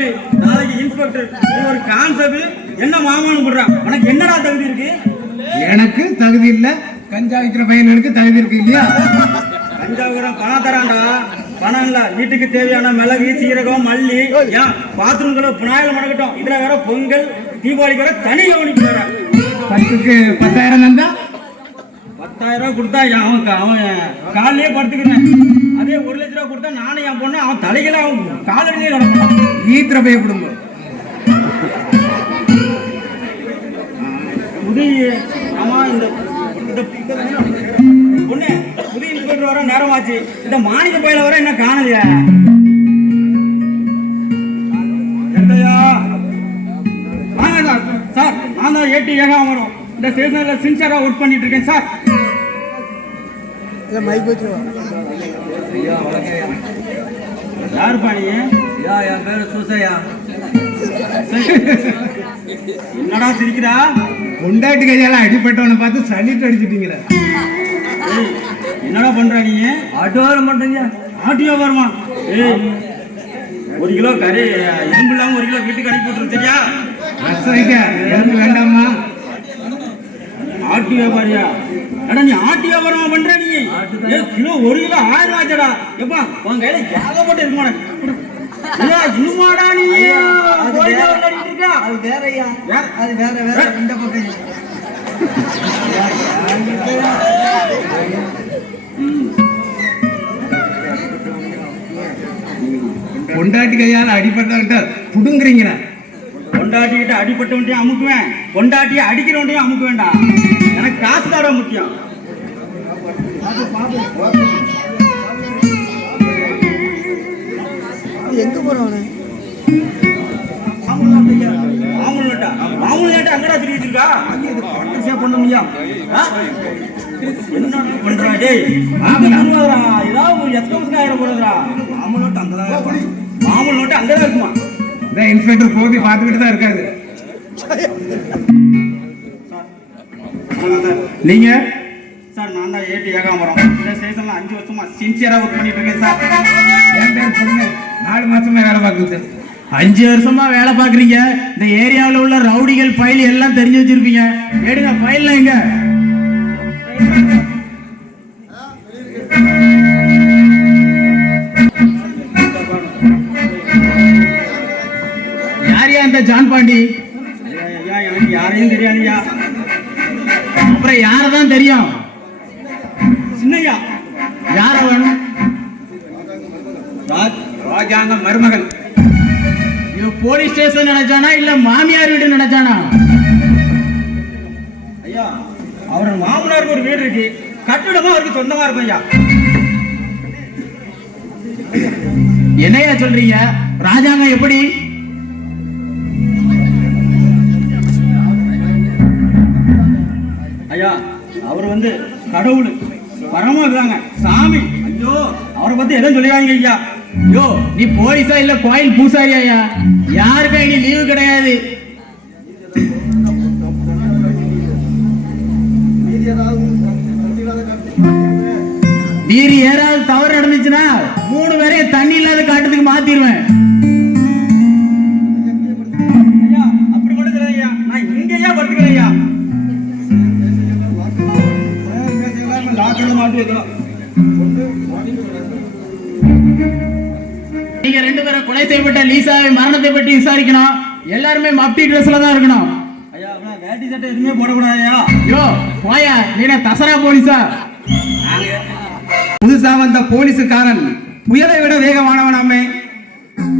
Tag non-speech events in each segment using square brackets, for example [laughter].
ஏட்டு நாளைக்கு இன்ஸ்பெக்டர் ஒரு கான்ஸ்டபிள் என்ன மாமான்னு போடுறான் உனக்கு என்னடா தகுதி இருக்கு? எனக்கு தகுதி இல்ல. கஞ்சா விற்கிற பையனுக்கு தகுதி இருக்கு இல்லையா? தஞ்சாவூரம் பணம் தரான்டா. பணம் இல்ல. வீட்டுக்கு தேவையான மிளகு சீரகம் மல்லி ஏன் பாத்ரூம்களை புனாயில் மடக்கட்டும். இதுல வேற பொங்கல் தீபாவளிக்கு வேற தனி கவனிப்பு வேற. பத்துக்கு பத்தாயிரம் தந்தா? பத்தாயிரம் ரூபாய் கொடுத்தா அவன் அவன் காலையே படுத்துக்கிறேன். அதே ஒரு லட்ச ரூபா கொடுத்தா நானும் என் பொண்ணு அவன் தலைகளை அவன் காலடியிலே கிடப்பான் ஈத்திர பைய குடும்பம். உதவி ஆமா இந்த இந்த பொண்ணு புதிய இன்ஸ்பெக்டர் வர நேரமாச்சு இந்த மாணிக்க பயில வர என்ன காணலையா எங்கய்யா வாங்க சார் சார் நான் தான் ஏடி ஏகாமரம் இந்த ஸ்டேஷன்ல சின்சராக ஒர்க் பண்ணிட்டு இருக்கேன் சார். யாருப்பா நீ? யா என் பேரு சூசையா. என்னடா சிரிக்கிறா? கொண்டாட்டு கையால அடிப்பட்டவனை பார்த்து சளிட்டு அடிச்சிட்டீங்களே. என்னடா பண்ற நீ? ஆட்டோரம் பண்றீங்க. ஆட்டியோ வருமா ஏய் ஒரு கிலோ கறி எலும்பு இல்லாம ஒரு கிலோ வீட்டுக்கு அனுப்பி விட்டுரு சரியா ரசம் எலும்பு வேண்டாமா ஆட்டு வியாபாரியா? அடா நீ ஆட்டு வியாபாரமா பண்ற நீ? கிலோ ஒரு கிலோ ஆயிரம் ரூபாய்டா எப்பா உன் கையில ஏகப்பட்டு இருக்குமாடா இன்னுமாடா நீ. அது வேறயா வேற? அது வேற வேற இந்த பக்கம் கொண்டாட்டி கையால அடிப்பட்டவன்ட்ட புடுங்குறீங்களே? பொண்டாட்டிக்கிட்ட அடிப்பட்டவன்ட்டையும் அமுக்குவேன். பொண்டாட்டியை அடிக்கிறவன்ட்டையும் அமுக்க வேண்டாம் எனக்கு காசு தாடா முக்கியம் எங்க நாட்டை அங்கடா திருவிட்டு இருக்கா? ஐயா, இது பணத்தை save பண்ண முடியா? ஆ? என்னடா பண்றா, டேய்? ஏதாவது ஒரு எத்தனை வருஷம் ஆயிரம் போறதுடா? மாமூல் நாட்டு அங்கதான். மாமூல் நாட்டு அங்கதான் இருக்குமா? இன்ஸ்பெக்டர் கோபி பார்த்துக்கிட்டு தான் இருக்காரு வணக்கம் சார். நான் தான் ஏடி ஏகாம்பரம். இந்த ஸ்டேஷன்ல அஞ்சு வருஷமா சின்சியரா ஒர்க் பண்ணிட்டு இருக்கேன் சார். என் பேர் பொண்ணு. நாலு மாசமா வேலை பார்க்குது. அஞ்சு வருஷமா வேலை பாக்குறீங்க இந்த ஏரியாவுல உள்ள ரவுடிகள் ஃபைல் எல்லாம் தெரிஞ்சு வச்சிருப்பீங்க. எடுங்க ஃபைல்ல எங்க? யாரையா இந்த ஜான் பாண்டி? எனக்கு யாரையும் தெரியாதுயா அப்புறம் யாரை தான் தெரியும்? சின்னையா. யார் அவன்? ராஜ் ராஜாங்க மருமகள் இவன் போலீஸ் ஸ்டேஷன் நினைச்சானா இல்ல மாமியார் வீடு நினைச்சானா? ஐயா அவர் மாமனாருக்கு ஒரு வீடு இருக்கு. கட்டிடமும் அவருக்கு சொந்தமா இருக்கும் ஐயா. என்னையா சொல்றீங்க? ராஜாங்கம் எப்படி? ஐயா அவர் வந்து கடவுள். பரமா இருக்காங்க சாமி. ஐயோ அவரை பத்தி எதுவும் சொல்லிடுறாங்க ஐயா. யோ நீ போலீஸா இல்ல கோயில் பூசாரியா யாருக்கும் இனி லீவு கிடையாது. நீர் ஏறாவது தவறு நடந்துச்சுன்னா மூணு பேரையும் தண்ணி இல்லாத காட்டுறதுக்கு மாத்திடுவேன். பற்றி விசாரிக்கணும். எல்லாருமே மப்டி ட்ரெஸ்ல தான் இருக்கணும். ஐயா வேட்டி சட்டை எதுவுமே போடக்கூடாது ஐயா. யோ போயா நீ என்ன தசரா போலீஸா? புதுசா வந்த போலீஸுக்காரன் புயலை விட வேகமானவனாமே.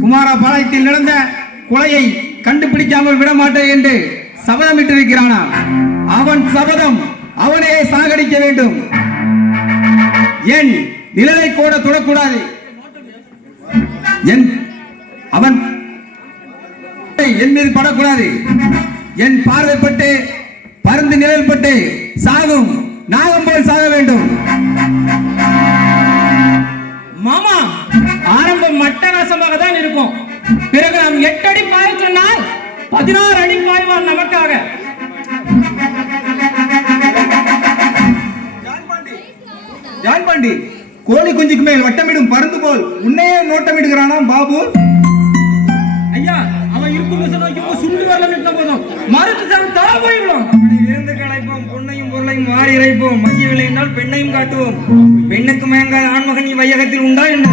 குமாரபாளையத்தில் நடந்த கொலையை கண்டுபிடிக்காமல் விட மாட்டேன் என்று சபதமிட்டிருக்கிறானா? அவன் சபதம் அவனே சாகடிக்க வேண்டும். என் நிழலை கூட தொடக்கூடாது. என் அவன் என் மீது படக்கூடாது. என் பார்வைப்பட்டு பருந்து நிழல் பட்டு சாகும் நாகம் போல் சாக வேண்டும். மாமா ஆரம்பம் மட்டரசமாக தான் இருக்கும். பிறகு நாம் எட்டு அடி பாய சொன்னால் பதினாறு அடி பாய்வான் நமக்காக. ஜான் பாண்டி. கோழி குஞ்சுக்கு மேல் வட்டமிடும் பருந்து போல் உன்னையே நோட்டமிடுகிறானா பாபு. ஐயா அவன் இருக்கும் திசை நோக்கி சுண்டு வரல நிட்ட போதும். மறுத்து சார் தர போய்விடும். இருந்து களைப்போம் பொன்னையும் பொருளையும் மாறி இறைப்போம். மதிய விலை என்றால் பெண்ணையும் காட்டுவோம். பெண்ணுக்கு மயங்காத ஆண்மகன் வையகத்தில் உண்டா என்ன?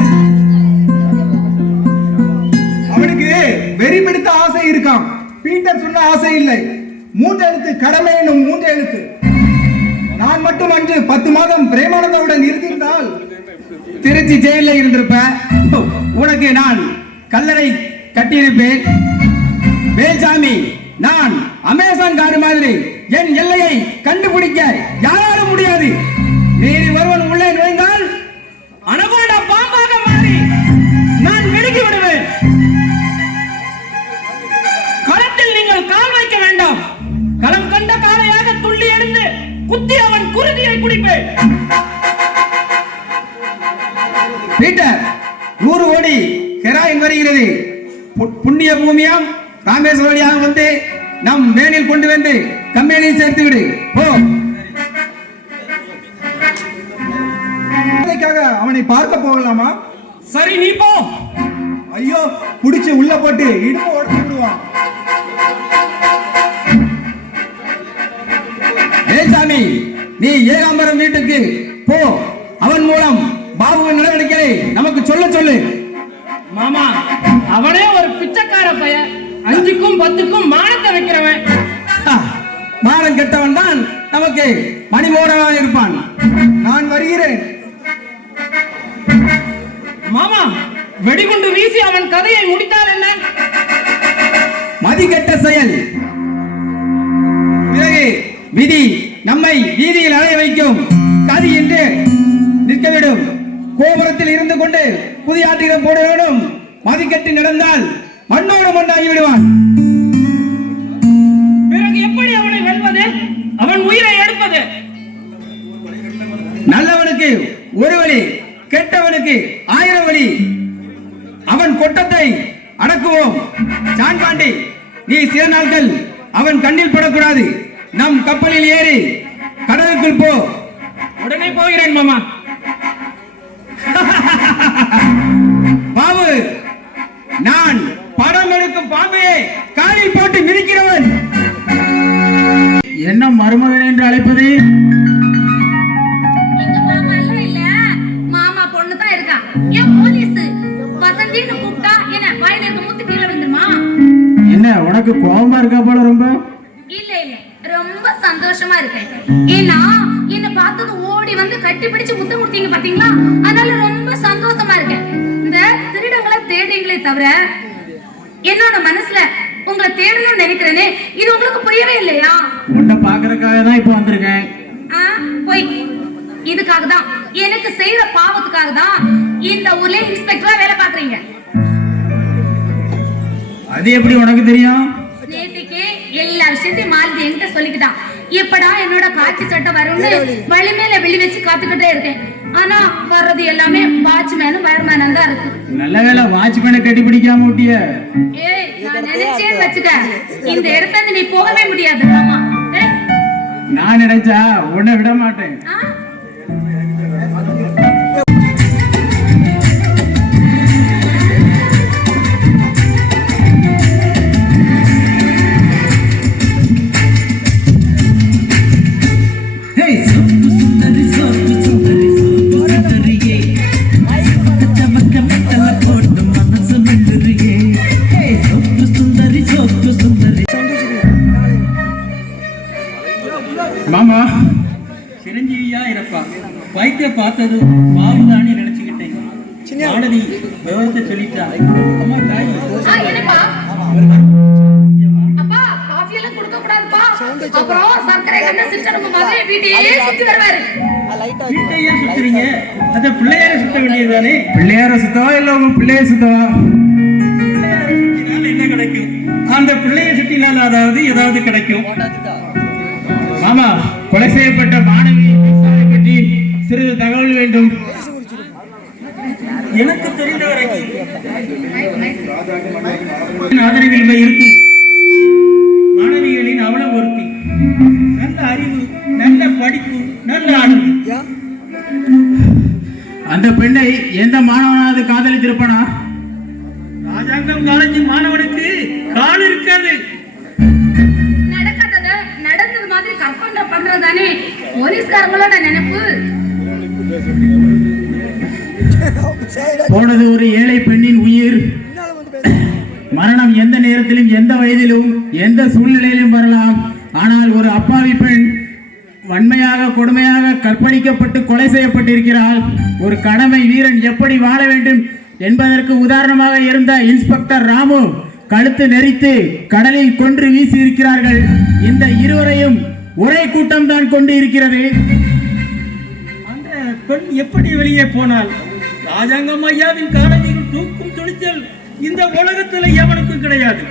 அவனுக்கு வெறி பிடித்த ஆசை இருக்கான் பீட்டர் சொன்ன ஆசை இல்லை. மூன்றழுத்து கடமை என்னும் மூன்று எழுத்து. நான் மட்டும் அன்று பத்து மாதம் பிரேமானந்தாவுடன் இருந்திருந்தால் திருச்சி ஜெயில இருந்திருப்ப உனக்கு நான் கல்லறை கட்டியிருப்பேன். வேல்சாமி நான் அமேசான் காடு மாதிரி என் எல்லையை கண்டுபிடிக்க யாராலும் முடியாது. மீறி ஒருவன் உள்ளே நுழைந்தால் அனகோட பாம்பாக மாறி நான் விழுங்கி விடுவேன். களத்தில் நீங்கள் கால் வைக்க வேண்டாம். களம் கண்ட காலையாக துள்ளி எழுந்து குத்தி அவன் குருதியை குடிப்பேன். பீட்டர் நூறு கோடி கெராயின் வருகிறது. பு- புண்ணிய பூமியாம் வழியாக வந்து நம் வேனில் கொண்டு வந்து கம்பெனியில் சேர்த்து விடு. போ. அவனை பார்க்க போகலாமா? சரி நீ போ. ஐயோ புடிச்சு உள்ள போட்டு இடுப்பு உடச்சு விடுவான் வேல்சாமி நீ ஏகாம்பரம் வீட்டுக்கு போ. அவன் மூலம் பாபுவின் நடவடிக்கைகளை நமக்கு சொல்ல சொல்லு. மாமா அவனே ஒரு பிச்சைக்கார பையன். அஞ்சுக்கும் பத்துக்கும் மானத்தை வைக்கிறவன். மானம் கெட்டவன் தான் நமக்கு மணிமோடனாக இருப்பான். நான் வருகிறேன். மாமா வெடிகுண்டு வீசி அவன் கதையை முடித்தால் என்ன? மதிகெட்ட செயல். பிறகு விதி நம்மை வீதியில் அலைய வைக்கும். கதி என்று நிற்கவிடும். கோபுரத்தில் இருந்து கொண்டு புதிய ஆட்டிடம் போட வேண்டும். மதிக்கட்டு நடந்தால் மண்ணோடு மண்ணாகி விடுவான். பிறகு எப்படி அவனை வெல்வது? அவன் உயிரை எடுப்பது? நல்லவனுக்கு ஒரு வழி கெட்டவனுக்கு ஆயிரம் வழி. அவன் கொட்டத்தை அடக்குவோம். ஜான் பாண்டி நீ சில நாட்கள் அவன் கண்ணில் படக்கூடாது. நம் கப்பலில் ஏறி கடலுக்குள் போ. உடனே போகிறேன் மாமா. பாபு நான் படம் எடுக்கும் பாம்பையை காலில் போட்டு மிதிக்கிறவன். என்ன மருமகன் என்று அழைப்பது? எங்க மாமா எல்லாம் இல்ல. மாமா பொண்ணு தான் இருக்கா. ஏன் போலீஸ்? வசந்தின்னு கூப்பிட்டா என்ன உனக்கு கோபமா இருக்கா போல ரொம்ப? இல்ல இல்ல. ரொம்ப சந்தோஷமா இருக்கேன். ஏன்னா என்ன பார்த்தது ஓடி வந்து கட்டி பிடிச்சு முத்தம் கொடுத்தீங்க பாத்தீங்களா? அதனால ரொம்ப சந்தோஷமா இருக்கேன். இந்த திருடங்களை தேடுறீங்களே தவிர என்னோட மனசுல உங்களை தேடணும்னு நினைக்கிறேனே இது உங்களுக்கு புரியவே இல்லையா? உன்னை பாக்குறதுக்காக தான் இப்போ வந்திருக்கேன். போய். இதுக்காக தான். எனக்கு செய்யற பாவத்துக்காக தான் இந்த ஊர்ல இன்ஸ்பெக்டரா வேலை பாக்குறீங்க அது எப்படி உனக்கு தெரியும்? நேத்திக்கு எல்லா விஷயத்தையும் மாலதி என்கிட்ட சொல்லிக்கிட்டான் எப்படா என்னோட காட்சி சட்டம் வரும்னு வழி மேல வெளி வச்சு காத்துக்கிட்டே இருக்கேன். ஆனா வர்றது எல்லாமே வாட்ச்மேனும் வயர்மேனும் தான் இருக்கு. நல்ல வேளை வாட்ச்மேனை கட்டி பிடிக்காம விட்டிய? ஏய் நான் நினைச்சேன்னு வச்சுக்க இந்த இடத்துல நீ போகவே முடியாது ஏய், நான் நினைச்சா உன்னை விட மாட்டேன். அப்புறம் சர்க்கரை கண்ண சிஸ்டர் உங்க மதுரை வீட்டையே சுத்தி வருவாரு. வீட்டையே சுத்துறீங்க. அத பிள்ளையார சுத்த வேண்டியதுதானே? பிள்ளையார சுத்தவா இல்ல உங்க பிள்ளைய சுத்தவா? பிள்ளையார சுத்தினால் என்ன கிடைக்கும்? அந்த பிள்ளைய சுத்தினால் அதாவது ஏதாவது கிடைக்கும். மாமா கொலை செய்யப்பட்ட மாணவி பற்றி சிறிது தகவல் வேண்டும். எனக்கு தெரிந்த வரைக்கும் ஆதரவில் இருக்கு அந்த பெண்ணை எந்த மாணவனாவது காதலித்திருப்பானா? ராஜாங்கம் காலேஜ் மாணவனுக்கு கால் இருக்காது. நடக்காதத நடந்தது மாதிரி கற்பனை பண்றதானே போலீஸ்காரங்களோட நினைப்பு. போனது ஒரு ஏழை பெண்ணின் உயிர். மரணம் எந்த நேரத்திலும் எந்த வயதிலும் எந்த சூழ்நிலையிலும் வரலாம். ஆனால் ஒரு அப்பாவி பெண் வன்மையாக கொடுமையாக கற்பழிக்கப்பட்டு கொலை செய்யப்பட்டிருக்கிறாள் ஒரு கடமை வீரன் எப்படி வாழ வேண்டும் என்பதற்கு உதாரணமாக இருந்த இன்ஸ்பெக்டர் ராமு கழுத்து நெரித்து கடலில் கொன்று வீசி இருக்கிறார்கள் இந்த இருவரையும் ஒரே கூட்டம் தான் கொண்டு இருக்கிறது. அந்த பெண் எப்படி வெளியே போனாள்? ராஜாங்கம் ஐயாவின் காலேஜில் தூக்கும் துணிச்சல் இந்த உலகத்துல எவனுக்கும் கிடையாது.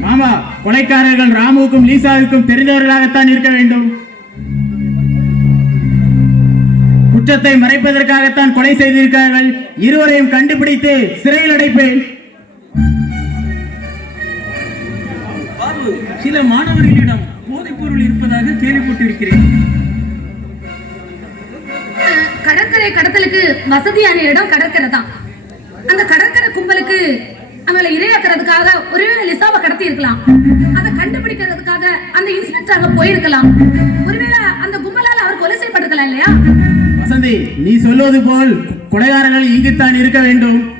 மாமா கொலைக்காரர்கள் ராமுவுக்கும் லீசாவுக்கும் தெரிந்தவர்களாகத்தான் இருக்க வேண்டும். குற்றத்தை மறைப்பதற்காகத்தான் கொலை செய்திருக்கிறார்கள். இருவரையும் கண்டுபிடித்து சிறையில் அடைப்பேன். பாபு சில மாணவர்களிடம் போதைப் பொருள் இருப்பதாக கேள்விப்பட்டிருக்கிறேன். அஹ், கடற்கரை கடத்தலுக்கு வசதியான இடம் கடற்கரை தான் அந்த கடற்கரை கும்பலுக்கு அவங்களை இரையாக்குறதுக்காக ஒருவேளை லிசாவை கடத்தி இருக்கலாம் அதை கண்டுபிடிக்கிறதுக்காக அந்த இன்ஸ்பெக்டர் அங்க போயிருக்கலாம். ஒருவேளை அந்த கும்பலால அவர் கொலை செய்யப்பட்டிருக்கலாம் இல்லையா? வசந்தி நீ சொல்வது போல் கொலைகாரர்கள் இங்குத்தான் இருக்க வேண்டும்.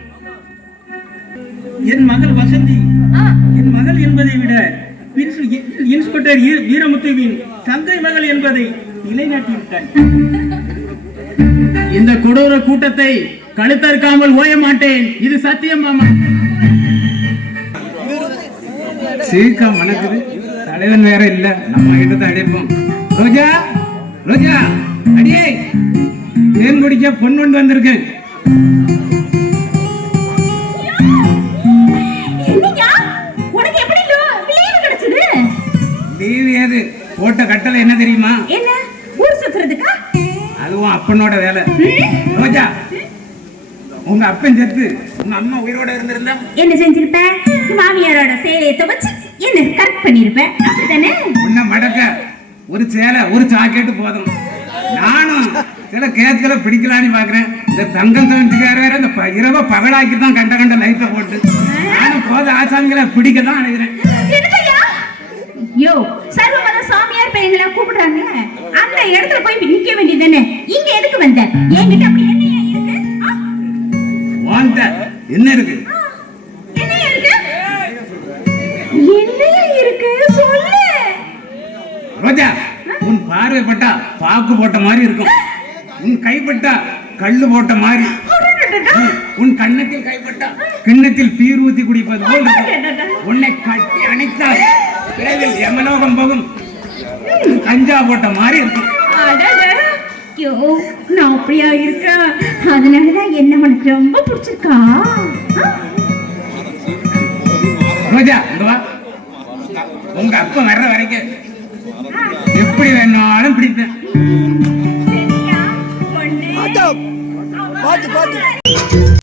என் மகள் வசந்தி. ஆ, என் மகள் என்பதை விட இன்ஸ்- இன்ஸ்பெக்டர் ஈ- வீரமுத்துவின் தந்தை மகள் என்பதை நிலைநாட்டிவிட்டாய். [laughs] இந்த கொடூர கூட்டத்தை கழுத்தறுக்காமல் ஓய மாட்டேன். இது சத்தியம் மாமா. சீக்கிரம் மணக்குது தலைவன் வேற இல்ல. நம்ம கிட்ட தான் அடைப்போம். ரோஜா ரோஜா அடியே. தேன் குடிக்க பொன் கொண்டு வந்திருக்கேன் என்னய்யா? உனக்கு எப்படி லீவு? கிடைச்சது. லீவு ஏது? போட்ட கட்டளை என்ன தெரியுமா? என்ன? ஊர் சுத்துறதுக்கா? அதுவும் அப்பனோட வேலை. ரோஜா உங்க அப்பன் செத்து உங்க அம்மா உயிரோட இருந்திருந்தா? என்ன செஞ்சிருப்ப? மாமியாரோட சேலையை துவைச்சு என்ன கரெக்ட் பண்ணிருப்ப? அப்படித்தானே? உன்னை மடக்க ஒரு சேலை ஒரு ஜாக்கெட்டு போதும். நானும் சில கேத்துல பிடிக்கலான்னு பாக்குறேன். இந்த தங்கம் தவிர்த்துக்கார வேற இந்த இரவ பகலாக்கி தான் கண்ட கண்ட லைட்டை போட்டு. நானும் போத ஆசாமிகளை பிடிக்க தான் அழைக்கிறேன் என்னய்யா? யோ சர்வமத சாமியார் பையங்களை கூப்பிடுறாங்க. அந்த இடத்துல போய் நிக்க வேண்டியதுதானே? இங்க எதுக்கு வந்த? என்கிட்ட அப்படி என்ன இருக்கு? ரோஜா உன் பார்வை பட்டா பாக்கு போட்ட மாதிரி இருக்கும். உன் கைப்பட்டா கல்லு போட்ட மாதிரி. உன்- கண்ணத்தில் கைப்பட்டா கிண்ணத்தில் பீர் ஊத்தி குடிப்பது போல் உன்னை கட்டி அணைத்தால் விரைவில் யமலோகம் போகும். கஞ்சா போட்ட மாதிரி இருக்கும். நான் அப்படியா இருக்கேன் அதனாலதான் என்ன உனக்கு ரொம்ப பிடிச்சிருக்கா? ரோஜா உங்க அப்பா வர்ற வரைக்கும் எப்படி வேணாலும் பிடிப்பேன் சரியா? பொண்ணு.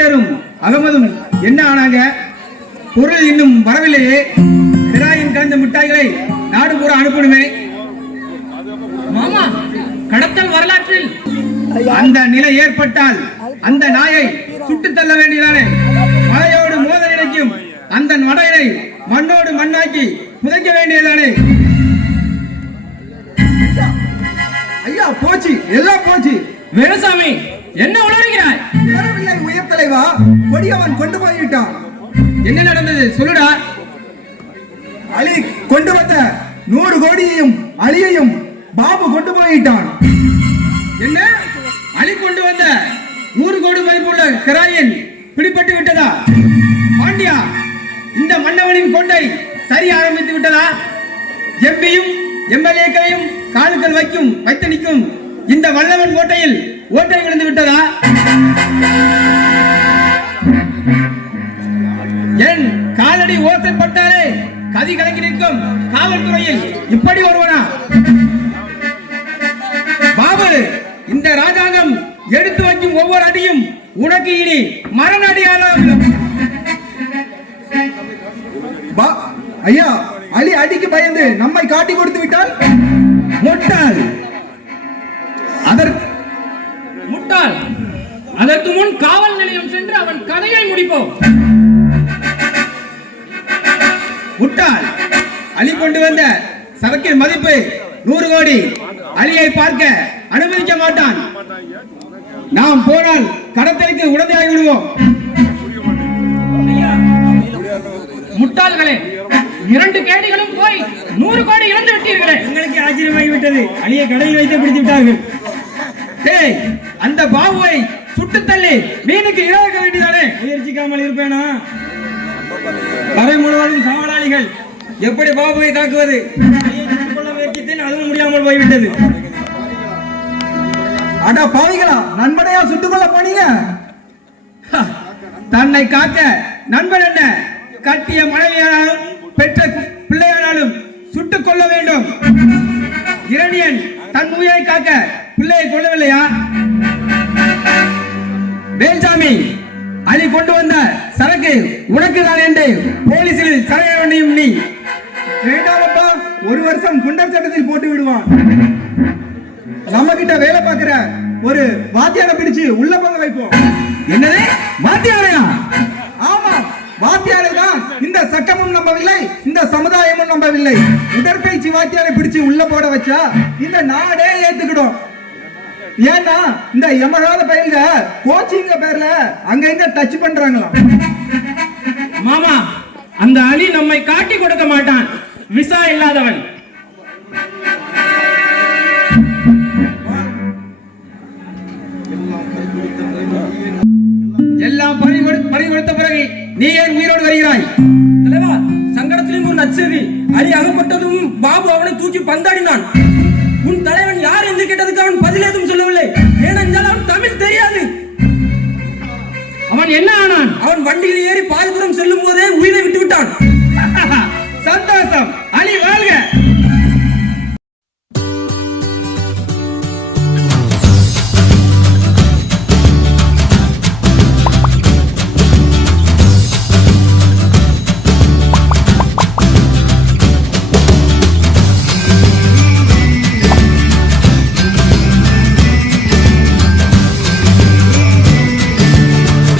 பீட்டரும் அகமதும் என்ன ஆனாங்க? பொருள் இன்னும் வரவில்லையே. ஹெராயின் கலந்த மிட்டாய்களை நாடு பூரா அனுப்பணுமே மாமா கடத்தல் வரலாற்றில். அந்த நிலை ஏற்பட்டால் அந்த நாயை சுட்டு தள்ள வேண்டியதானே? மலையோடு மோத நினைக்கும் அந்த மடையனை மண்ணோடு மண்ணாக்கி புதைக்க வேண்டியதானே ஐயா போச்சு. எல்லாம் போச்சு. வேலுசாமி என்ன உளறுகிறாய்? உணரவில்லை உயர் தலைவா. கொடியவன் கொண்டு போய்விட்டான். என்ன நடந்தது? சொல்லுடா. அலி கொண்டு வந்த நூறு கோடியையும் அலியையும் பாபு கொண்டு போயிட்டான் என்ன? அலி கொண்டு வந்த நூறு கோடி மதிப்புள்ள கிராயன் பிடிபட்டு விட்டதா? பாண்டியா இந்த மன்னவனின் கொண்டை சரி ஆரம்பித்து விட்டதா? எம்பியும் எம்எல்ஏக்களையும் காலுக்கள் வைக்கும் வைத்து நிற்கும் இந்த வல்லவன் கோட்டையில் ஓட்டை விழுந்து விட்டதா? என் காலடி ஓசைப்பட்டாலே கதி கலங்கி நிற்கும் காவல்துறையில் இப்படி வருவனா பாபு இந்த ராஜாங்கம் எடுத்து வைக்கும் ஒவ்வொரு அடியும் உனக்கு இனி மரண அடியாலும் ஐயா அலி அடிக்கு பயந்து நம்மை காட்டி கொடுத்து விட்டால்? முட்டாள் கதையை முடிப்போம் முட்டாள் அலி கொண்டு வந்த சரக்கின் மதிப்பு நூறு கோடி. அலியை பார்க்க அனுமதிக்க மாட்டான். நாம் போனால் கடத்தலுக்கு உடனடியாகி விடுவோம். முட்டாள்களே இரண்டு கேடிகளும் போய் நூறு கோடி இழந்து விட்டீர்களே. எங்களுக்கு ஆச்சரியமாகிவிட்டது. அழியை கடையில் வைத்து பிடித்து விட்டார்கள் அந்த பாபுவை சுட்டு தள்ளி மீனுக்கு இழக்க வேண்டியதானே? முயற்சிக்காமல் இருப்பேனா? கரை முழுவதும் காவலாளிகள் எப்படி பாபுவை தாக்குவது? அதுவும் முடியாமல் போய்விட்டது. அடா பாவிகளா நண்பனையா சுட்டுக் கொள்ள போனீங்க தன்னை காக்க நண்பன் என்ன? கட்டிய மனைவியானாலும் பெற்ற பிள்ளையானாலும் சுட்டுக் கொள்ள வேண்டும். இரணியன் தன் உயிரை காக்க பிள்ளையை கொள்ளவில்லையா வேல்சாமி அலி கொண்டு வந்த சரக்கு உனக்கு தான் என்று போலீசில் சரைய வேண்டியும் நீ. வேண்டாமப்பா ஒரு வருஷம் குண்டர் சட்டத்தில் போட்டு விடுவான். நம்ம கிட்ட வேலை பார்க்கிற ஒரு வாத்தியாரை பிடிச்சு உள்ள போக வைப்போம். என்னது? வாத்தியாரையா ஆமா வாத்தியாரை தான் இந்த சட்டமும் நம்பவில்லை இந்த சமுதாயமும் நம்பவில்லை. உடற்பயிற்சி வாத்தியாரை பிடிச்சு உள்ள போட வச்சா இந்த நாடே ஏத்துக்கிடும். ஏன்னா இந்த எமகால பயில கோச்சிங்க பேர்ல அங்க இங்க டச் பண்றாங்களாம். மாமா அந்த அலி நம்மை காட்டி கொடுக்க மாட்டான். விசா இல்லாதவன். எல்லாம் பறிகொடு- பறிகொடுத்த பிறகு நீ ஏன் உயிரோடு வருகிறாய்? தலைவா சங்கடத்திலும் ஒரு நச்சதி அலி அகப்பட்டதும் பாபு அவனை தூக்கி பந்தாடினான். உன் தலைவன் யார் என்று கேட்டதுக்கு அவன் என்ன ஆனான்? அவன் வண்டியில் ஏறி பாதி தூரம் செல்லும் போதே உயிரை விட்டு விட்டான்